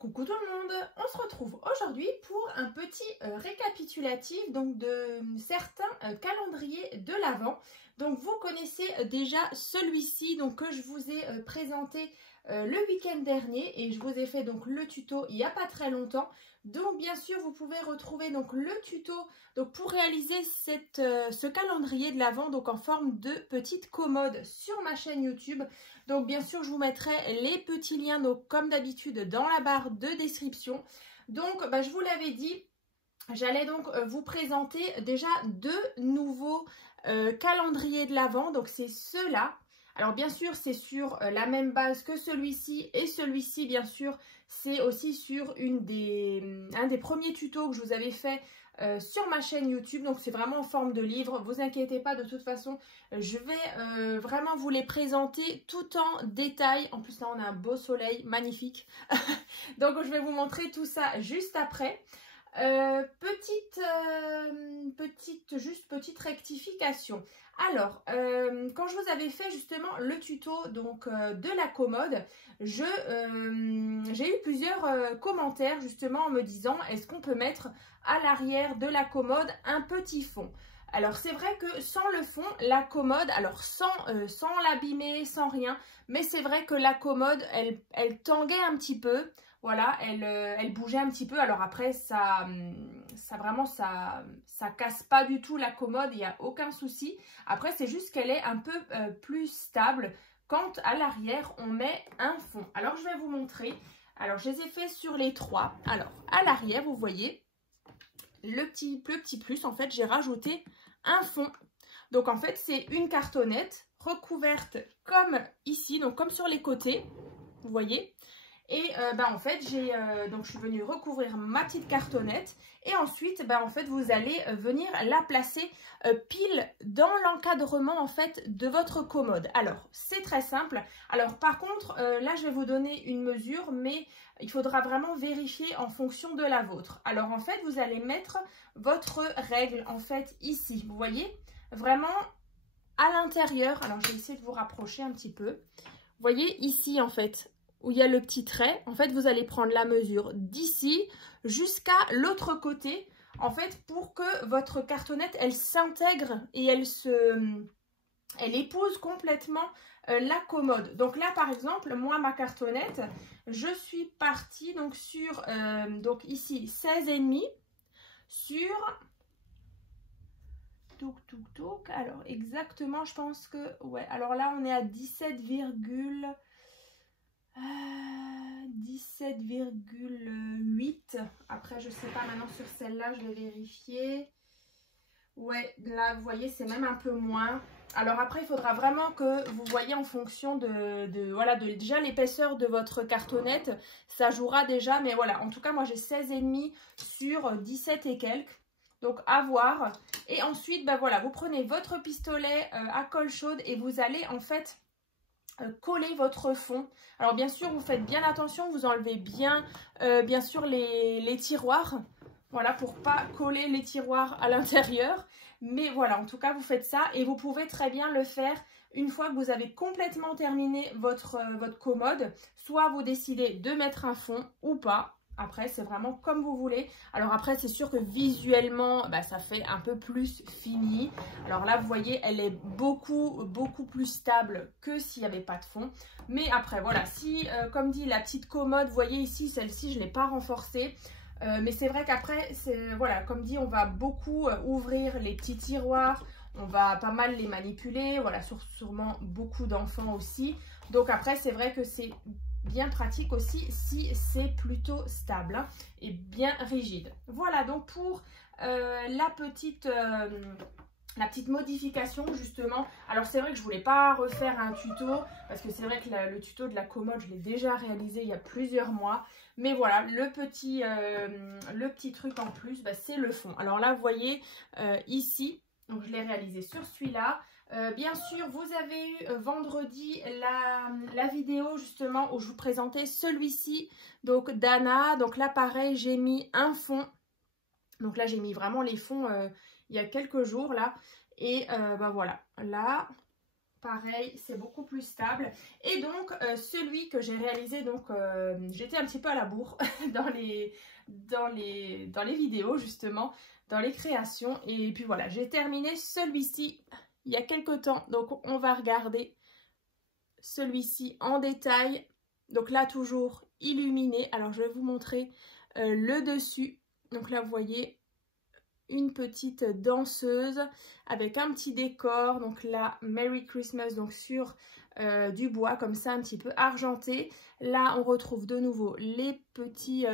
Coucou tout le monde, on se retrouve aujourd'hui pour un petit récapitulatif donc de certains calendriers de l'Avent. Donc vous connaissez déjà celui-ci donc que je vous ai présenté le week-end dernier et je vous ai fait donc le tuto il n'y a pas très longtemps. Donc bien sûr vous pouvez retrouver donc le tuto donc pour réaliser ce calendrier de l'Avent donc en forme de petite commode sur ma chaîne YouTube. Donc bien sûr je vous mettrai les petits liens donc comme d'habitude dans la barre de description. Donc je vous l'avais dit, j'allais donc vous présenter déjà deux nouveaux calendriers de l'Avent. Donc c'est ceux-là. Alors bien sûr c'est sur la même base que celui-ci et celui-ci bien sûr c'est aussi sur un des premiers tutos que je vous avais fait sur ma chaîne YouTube. Donc c'est vraiment en forme de livre, vous inquiétez pas, de toute façon je vais vraiment vous les présenter tout en détail. En plus là on a un beau soleil magnifique donc je vais vous montrer tout ça juste après. Petite rectification. Alors, quand je vous avais fait justement le tuto donc de la commode, j'ai eu plusieurs commentaires justement en me disant est-ce qu'on peut mettre à l'arrière de la commode un petit fond? Alors c'est vrai que sans le fond, la commode, alors sans l'abîmer, sans rien, mais c'est vrai que la commode, elle tanguait un petit peu. Voilà, elle bougeait un petit peu. Alors après, ça casse pas du tout la commode, il n'y a aucun souci. Après, c'est juste qu'elle est un peu plus stable quand à l'arrière, on met un fond. Alors, je vais vous montrer. Alors, je les ai fait sur les trois. Alors, à l'arrière, vous voyez, le petit plus, en fait, j'ai rajouté un fond. Donc, en fait, c'est une cartonnette recouverte comme ici, donc comme sur les côtés, vous voyez. Et en fait, donc je suis venue recouvrir ma petite cartonnette et ensuite, en fait, vous allez venir la placer pile dans l'encadrement en fait de votre commode. Alors, c'est très simple. Alors, par contre, là, je vais vous donner une mesure, mais il faudra vraiment vérifier en fonction de la vôtre. Alors, en fait, vous allez mettre votre règle en fait ici. Vous voyez, vraiment à l'intérieur. Alors, je vais essayer de vous rapprocher un petit peu. Vous voyez ici en fait, où il y a le petit trait, en fait, vous allez prendre la mesure d'ici jusqu'à l'autre côté, en fait, pour que votre cartonnette, elle s'intègre et elle épouse complètement la commode. Donc là, par exemple, moi, ma cartonnette, je suis partie donc sur, donc ici, 16,5 sur... Alors, exactement, je pense que... Ouais, alors là, on est à 17,8. Après, je sais pas, maintenant sur celle-là, je vais vérifier. Ouais, là, vous voyez, c'est même un peu moins. Alors après, il faudra vraiment que vous voyez en fonction de déjà l'épaisseur de votre cartonnette. Ça jouera déjà, mais voilà. En tout cas, moi, j'ai 16,5 sur 17 et quelques. Donc, à voir. Et ensuite, voilà, vous prenez votre pistolet à colle chaude et vous allez, en fait... coller votre fond. Alors bien sûr vous faites bien attention, vous enlevez bien bien sûr les tiroirs, voilà, pour pas coller les tiroirs à l'intérieur, mais voilà, en tout cas vous faites ça et vous pouvez très bien le faire une fois que vous avez complètement terminé votre commode. Soit vous décidez de mettre un fond ou pas. Après, c'est vraiment comme vous voulez. Alors après, c'est sûr que visuellement, ça fait un peu plus fini. Alors là, vous voyez, elle est beaucoup plus stable que s'il n'y avait pas de fond. Mais après, voilà, si, comme dit, la petite commode, vous voyez ici, celle-ci, je ne l'ai pas renforcée. Mais c'est vrai qu'après, voilà, comme dit, on va beaucoup ouvrir les petits tiroirs. On va pas mal les manipuler. Voilà, sûrement beaucoup d'enfants aussi. Donc après, c'est vrai que c'est... bien pratique aussi si c'est plutôt stable hein, et bien rigide. Voilà donc pour la petite modification justement. Alors c'est vrai que je voulais pas refaire un tuto parce que c'est vrai que le tuto de la commode je l'ai déjà réalisé il y a plusieurs mois. Mais voilà, le petit truc en plus, c'est le fond. Alors là vous voyez ici, donc je l'ai réalisé sur celui-là. Bien sûr, vous avez eu vendredi la vidéo justement où je vous présentais celui-ci, donc d'Anna. Donc là, pareil, j'ai mis un fond. Donc là, j'ai mis vraiment les fonds il y a quelques jours là. Et voilà, là, pareil, c'est beaucoup plus stable. Et donc, celui que j'ai réalisé, donc j'étais un petit peu à la bourre dans les vidéos, justement, dans les créations. Et puis voilà, j'ai terminé celui-ci il y a quelques temps. Donc, on va regarder celui-ci en détail. Donc là, toujours illuminé. Alors, je vais vous montrer le dessus. Donc là, vous voyez une petite danseuse avec un petit décor. Donc là, Merry Christmas, donc sur du bois comme ça, un petit peu argenté. Là, on retrouve de nouveau les petits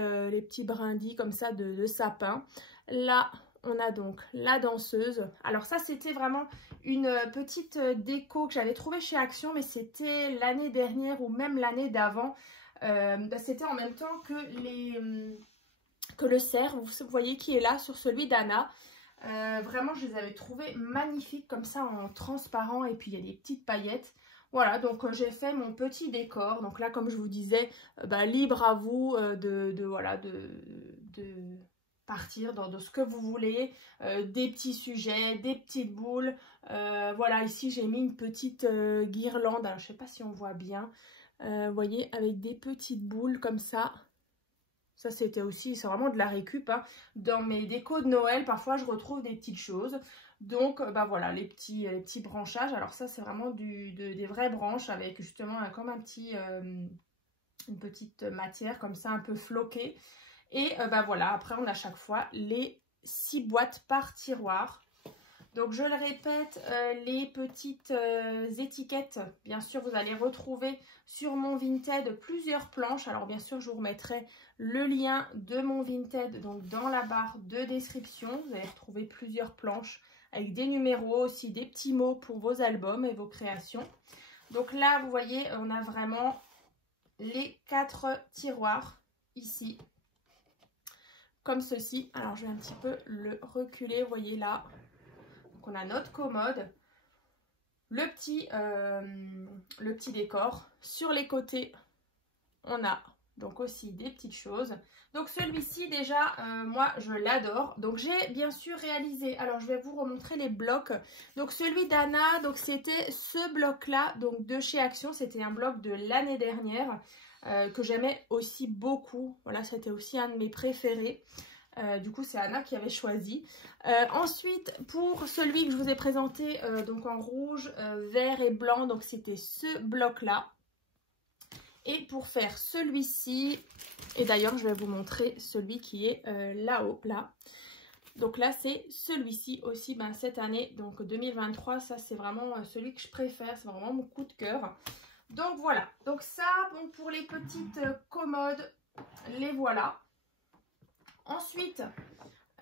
brindilles comme ça de sapin. Là, on a donc la danseuse. Alors ça, c'était vraiment une petite déco que j'avais trouvée chez Action, mais c'était l'année dernière ou même l'année d'avant. C'était en même temps que le cerf, vous voyez qui est là sur celui d'Anna. Vraiment, je les avais trouvés magnifiques comme ça en transparent, et puis il y a des petites paillettes. Voilà, donc j'ai fait mon petit décor. Donc là, comme je vous disais, libre à vous de partir dans ce que vous voulez, des petits sujets, des petites boules. Voilà, ici j'ai mis une petite guirlande. Alors, je ne sais pas si on voit bien. Vous voyez, avec des petites boules comme ça. Ça, c'était aussi, c'est vraiment de la récup. Hein. Dans mes décos de Noël, parfois, je retrouve des petites choses. Donc, voilà, les petits branchages. Alors ça, c'est vraiment des vraies branches avec justement comme une petite matière comme ça, un peu floquée. Et voilà, après, on a chaque fois les 6 boîtes par tiroir. Donc, je le répète, les petites étiquettes, bien sûr, vous allez retrouver sur mon Vinted plusieurs planches. Alors, bien sûr, je vous remettrai le lien de mon Vinted donc dans la barre de description. Vous allez retrouver plusieurs planches avec des numéros, aussi des petits mots pour vos albums et vos créations. Donc là, vous voyez, on a vraiment les 4 tiroirs ici, comme ceci. Alors, je vais un petit peu le reculer, vous voyez là. Donc, on a notre commode, le petit décor. Sur les côtés, on a donc aussi des petites choses. Donc celui-ci déjà, moi je l'adore. Donc j'ai bien sûr réalisé, alors je vais vous remontrer les blocs. Donc celui d'Anna, donc c'était ce bloc là, donc de chez Action. C'était un bloc de l'année dernière que j'aimais aussi beaucoup. Voilà, c'était aussi un de mes préférés. Du coup, c'est Anna qui avait choisi. Ensuite, pour celui que je vous ai présenté, donc en rouge, vert et blanc, donc c'était ce bloc-là. Et pour faire celui-ci, et d'ailleurs, je vais vous montrer celui qui est là-haut, là. Donc là, c'est celui-ci aussi, cette année, donc 2023. Ça, c'est vraiment celui que je préfère. C'est vraiment mon coup de cœur. Donc voilà. Donc ça, bon, pour les petites commodes, les voilà. Ensuite,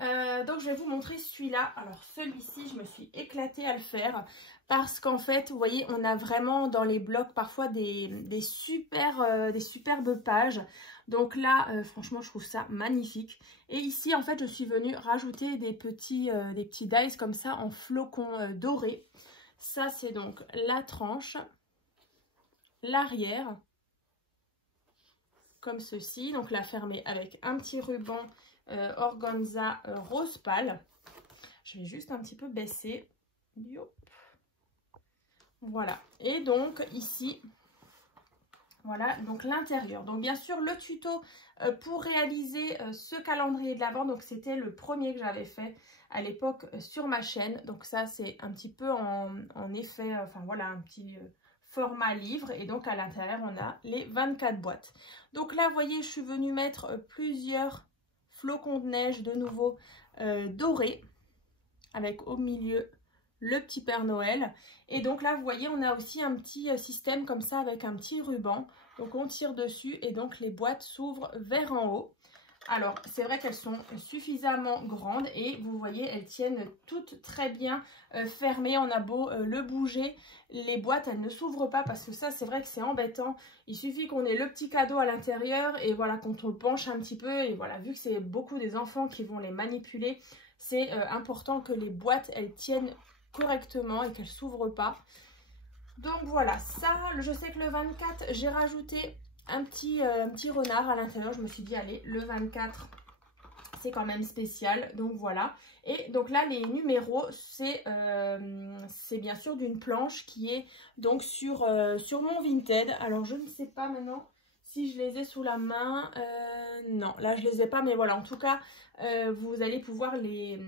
donc je vais vous montrer celui-là. Alors celui-ci, je me suis éclatée à le faire parce qu'en fait, vous voyez, on a vraiment dans les blocs parfois des superbes pages. Donc là, franchement, je trouve ça magnifique. Et ici, en fait, je suis venue rajouter des petits dies comme ça en flocons dorés. Ça, c'est donc la tranche, l'arrière, comme ceci. Donc la fermer avec un petit ruban organza rose pâle. Je vais juste un petit peu baisser. Voilà. Et donc ici, voilà, donc l'intérieur. Donc bien sûr, le tuto pour réaliser ce calendrier de l'Avent, donc c'était le premier que j'avais fait à l'époque sur ma chaîne. Donc ça, c'est un petit peu en effet, enfin voilà, un petit format livre. Et donc à l'intérieur, on a les 24 boîtes. Donc là, vous voyez, je suis venue mettre plusieurs flocons de neige de nouveau dorés, avec au milieu le petit Père Noël. Et donc là, vous voyez, on a aussi un petit système comme ça avec un petit ruban. Donc on tire dessus et donc les boîtes s'ouvrent vers en haut. Alors, c'est vrai qu'elles sont suffisamment grandes et vous voyez, elles tiennent toutes très bien fermées. On a beau le bouger, les boîtes, elles ne s'ouvrent pas parce que ça, c'est vrai que c'est embêtant. Il suffit qu'on ait le petit cadeau à l'intérieur et voilà, quand on le penche un petit peu, et voilà, vu que c'est beaucoup des enfants qui vont les manipuler, c'est important que les boîtes, elles tiennent correctement et qu'elles ne s'ouvrent pas. Donc voilà, ça, je sais que le 24, j'ai rajouté un petit renard à l'intérieur. Je me suis dit, allez, le 24, c'est quand même spécial. Donc voilà. Et donc là, les numéros, c'est bien sûr d'une planche qui est donc sur mon Vinted. Alors je ne sais pas maintenant si je les ai sous la main. Non, là je les ai pas, mais voilà, en tout cas, vous allez pouvoir les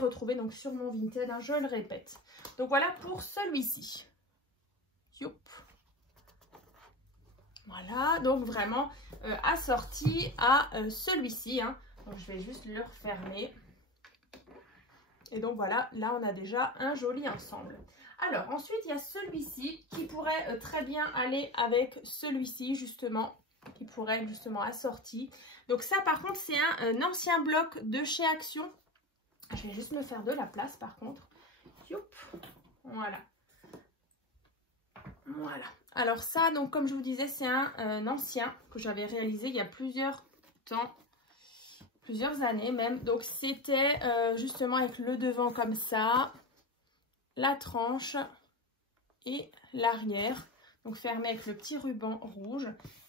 retrouver donc sur mon Vinted, hein, je le répète. Donc voilà pour celui-ci. Youp. Voilà, donc vraiment assorti à celui-ci. Hein. Donc je vais juste le refermer. Et donc voilà, là on a déjà un joli ensemble. Alors ensuite il y a celui-ci qui pourrait très bien aller avec celui-ci justement, qui pourrait être justement assorti. Donc ça par contre c'est un ancien bloc de chez Action. Je vais juste me faire de la place par contre. Youp. Voilà. Voilà. Alors ça, donc comme je vous disais, c'est un ancien que j'avais réalisé il y a plusieurs années même. Donc c'était justement avec le devant comme ça, la tranche et l'arrière. Donc fermé avec le petit ruban rouge.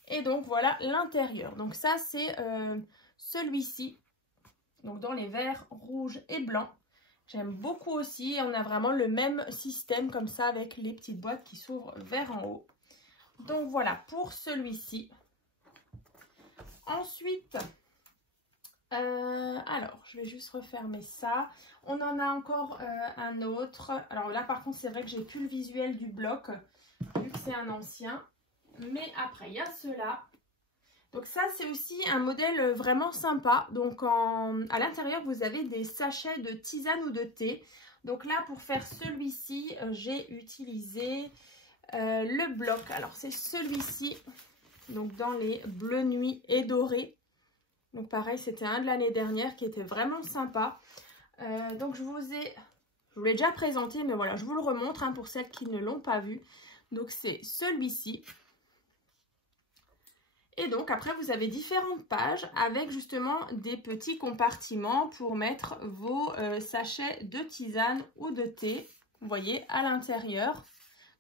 Et donc voilà l'intérieur. Donc ça c'est celui-ci. Donc dans les verts, rouges et blancs. J'aime beaucoup aussi. On a vraiment le même système comme ça avec les petites boîtes qui s'ouvrent vers en haut. Donc voilà pour celui-ci. Ensuite, alors je vais juste refermer ça. On en a encore un autre. Alors là par contre c'est vrai que j'ai plus le visuel du bloc vu que c'est un ancien. Mais après il y a ceux-là. Donc ça c'est aussi un modèle vraiment sympa. Donc à l'intérieur vous avez des sachets de tisane ou de thé. Donc là pour faire celui-ci j'ai utilisé le bloc. Alors c'est celui-ci. Donc dans les bleu nuit et doré. Donc pareil c'était un de l'année dernière qui était vraiment sympa. Donc je vous l'ai déjà présenté mais voilà je vous le remontre hein, pour celles qui ne l'ont pas vu. Donc c'est celui-ci. Et donc après vous avez différentes pages avec justement des petits compartiments pour mettre vos sachets de tisane ou de thé, vous voyez, à l'intérieur.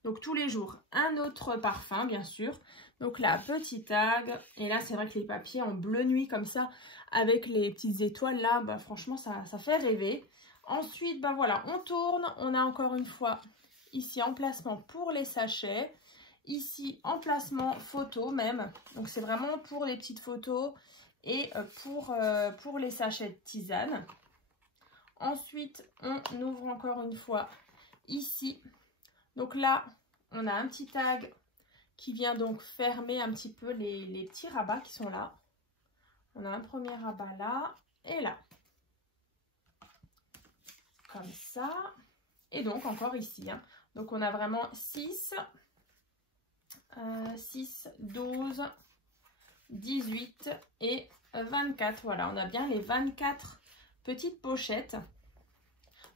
Donc tous les jours un autre parfum bien sûr. Donc là petit tag et là c'est vrai que les papiers en bleu nuit comme ça avec les petites étoiles là, bah, franchement ça fait rêver. Ensuite bah voilà on tourne, on a encore une fois ici emplacement pour les sachets. Ici, emplacement photo même. Donc, c'est vraiment pour les petites photos et pour les sachets de tisane. Ensuite, on ouvre encore une fois ici. Donc là, on a un petit tag qui vient donc fermer un petit peu les petits rabats qui sont là. On a un premier rabat là et là. Comme ça. Et donc, encore ici. Hein. Donc, on a vraiment 6... 6, 12, 18 et 24. Voilà, on a bien les 24 petites pochettes.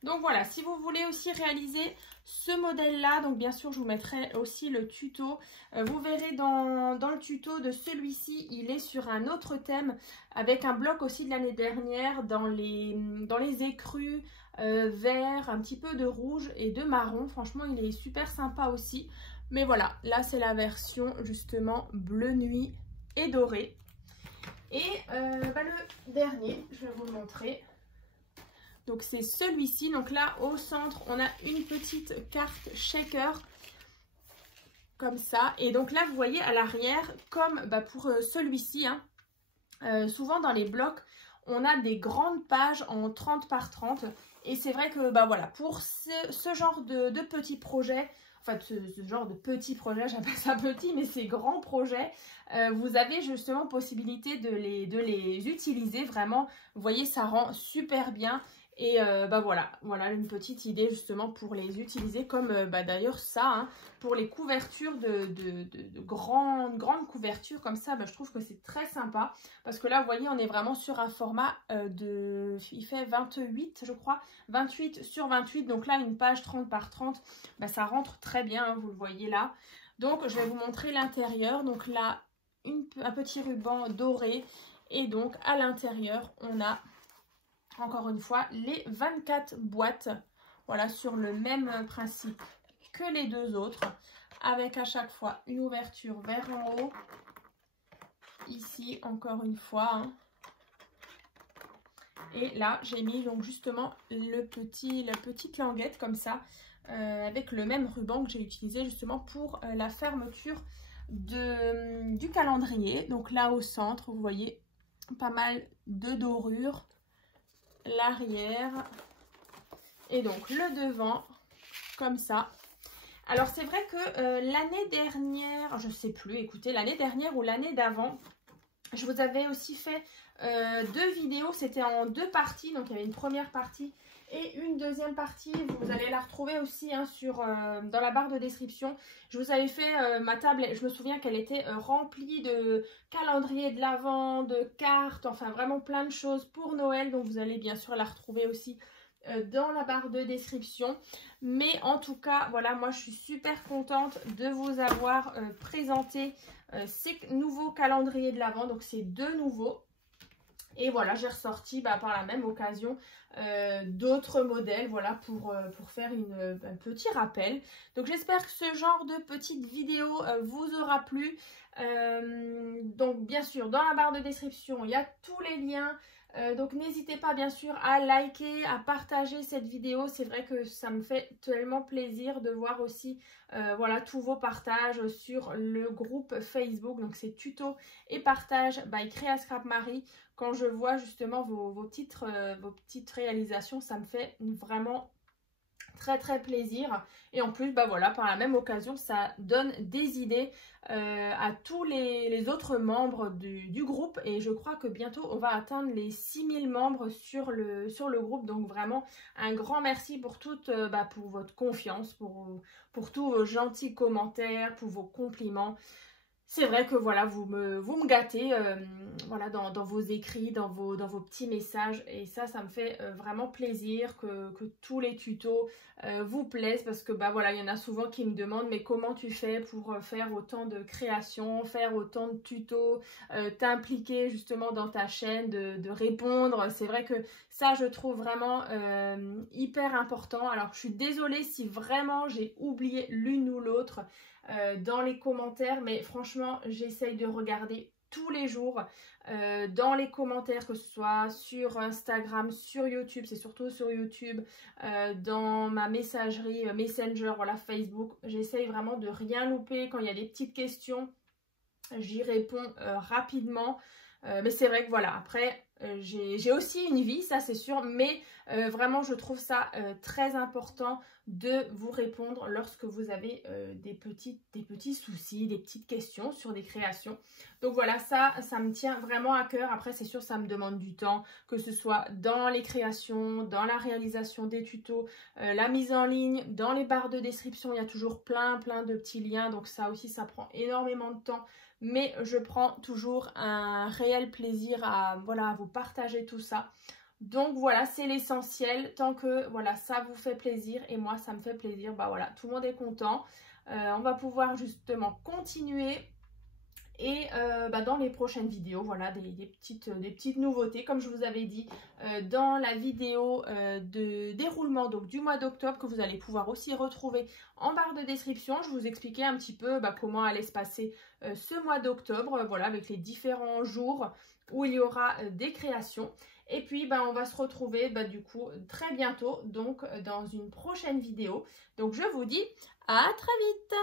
Donc voilà, si vous voulez aussi réaliser ce modèle-là, donc bien sûr, je vous mettrai aussi le tuto. Vous verrez dans le tuto de celui-ci, il est sur un autre thème avec un bloc aussi de l'année dernière dans les écrus vert, un petit peu de rouge et de marron. Franchement, il est super sympa aussi. Mais voilà, là c'est la version justement bleu nuit et doré. Et le dernier, je vais vous le montrer. Donc c'est celui-ci. Donc là au centre, on a une petite carte shaker comme ça. Et donc là vous voyez à l'arrière, comme pour celui-ci, hein, souvent dans les blocs, on a des grandes pages en 30 par 30. Et c'est vrai que voilà, pour ce genre de petits projets, enfin ce genre de petits projets, j'appelle ça petit, mais ces grands projets, vous avez justement possibilité de les utiliser vraiment. Vous voyez, ça rend super bien. Et voilà une petite idée justement pour les utiliser comme d'ailleurs ça, hein, pour les couvertures de grandes couvertures comme ça, je trouve que c'est très sympa. Parce que là, vous voyez, on est vraiment sur un format il fait 28 je crois, 28 sur 28. Donc là, une page 30 par 30, ça rentre très bien, hein, vous le voyez là. Donc, je vais vous montrer l'intérieur. Donc là, un petit ruban doré. Et donc, à l'intérieur, on a... Encore une fois, les 24 boîtes, voilà, sur le même principe que les deux autres, avec à chaque fois une ouverture vers en haut. Ici, encore une fois, hein. Et là, j'ai mis donc justement la petite languette comme ça, avec le même ruban que j'ai utilisé justement pour la fermeture du calendrier. Donc là au centre, vous voyez pas mal de dorures, l'arrière et donc le devant comme ça. Alors c'est vrai que l'année dernière, je sais plus, écoutez, l'année dernière ou l'année d'avant, je vous avais aussi fait 2 vidéos, c'était en 2 parties, donc il y avait une première partie et une deuxième partie. Vous allez la retrouver aussi hein, dans la barre de description. Je vous avais fait ma table, je me souviens qu'elle était remplie de calendriers de l'Avent, de cartes, enfin vraiment plein de choses pour Noël, donc vous allez bien sûr la retrouver aussi dans la barre de description. Mais en tout cas, voilà, moi je suis super contente de vous avoir présenté ces nouveaux calendriers de l'Avent. Donc c'est 2 nouveaux. Et voilà, j'ai ressorti par la même occasion d'autres modèles, voilà, pour faire un petit rappel. Donc j'espère que ce genre de petite vidéo vous aura plu. Donc bien sûr, dans la barre de description, il y a tous les liens. Donc n'hésitez pas bien sûr à liker, à partager cette vidéo. C'est vrai que ça me fait tellement plaisir de voir aussi voilà, tous vos partages sur le groupe Facebook. Donc c'est tuto et partage by Créa Scrap Marie. Quand je vois justement vos petites réalisations, ça me fait vraiment très plaisir. Et en plus, voilà, par la même occasion, ça donne des idées à tous les autres membres du groupe. Et je crois que bientôt, on va atteindre les 6000 membres sur le groupe. Donc vraiment, un grand merci pour pour votre confiance, pour tous vos gentils commentaires, pour vos compliments. C'est vrai que voilà, vous me gâtez voilà, dans vos écrits, dans vos petits messages. Et ça me fait vraiment plaisir que tous les tutos vous plaisent. Parce que voilà, il y en a souvent qui me demandent mais comment tu fais pour faire autant de créations, faire autant de tutos, t'impliquer justement dans ta chaîne, de répondre. C'est vrai que ça, je trouve vraiment hyper important. Alors, je suis désolée si vraiment j'ai oublié l'une ou l'autre dans les commentaires, mais franchement j'essaye de regarder tous les jours dans les commentaires, que ce soit sur Instagram, sur YouTube, c'est surtout sur YouTube, dans ma messagerie Messenger, voilà, Facebook. J'essaye vraiment de rien louper. Quand il y a des petites questions, j'y réponds rapidement. Mais c'est vrai que voilà, après j'ai aussi une vie, ça c'est sûr, mais vraiment je trouve ça très important de vous répondre lorsque vous avez des petits soucis, des petites questions sur des créations. Donc voilà, ça me tient vraiment à cœur. Après c'est sûr, ça me demande du temps, que ce soit dans les créations, dans la réalisation des tutos, la mise en ligne, dans les barres de description, il y a toujours plein de petits liens, donc ça aussi ça prend énormément de temps. Mais je prends toujours un réel plaisir à vous partager tout ça. Donc voilà, c'est l'essentiel. Tant que voilà, ça vous fait plaisir et moi ça me fait plaisir, voilà, tout le monde est content. On va pouvoir justement continuer. Et dans les prochaines vidéos, voilà, des petites nouveautés, comme je vous avais dit dans la vidéo de déroulement donc, du mois d'octobre, que vous allez pouvoir aussi retrouver en barre de description. Je vous expliquais un petit peu comment allait se passer ce mois d'octobre, voilà, avec les différents jours où il y aura des créations. Et puis on va se retrouver du coup très bientôt, donc dans une prochaine vidéo. Donc je vous dis à très vite.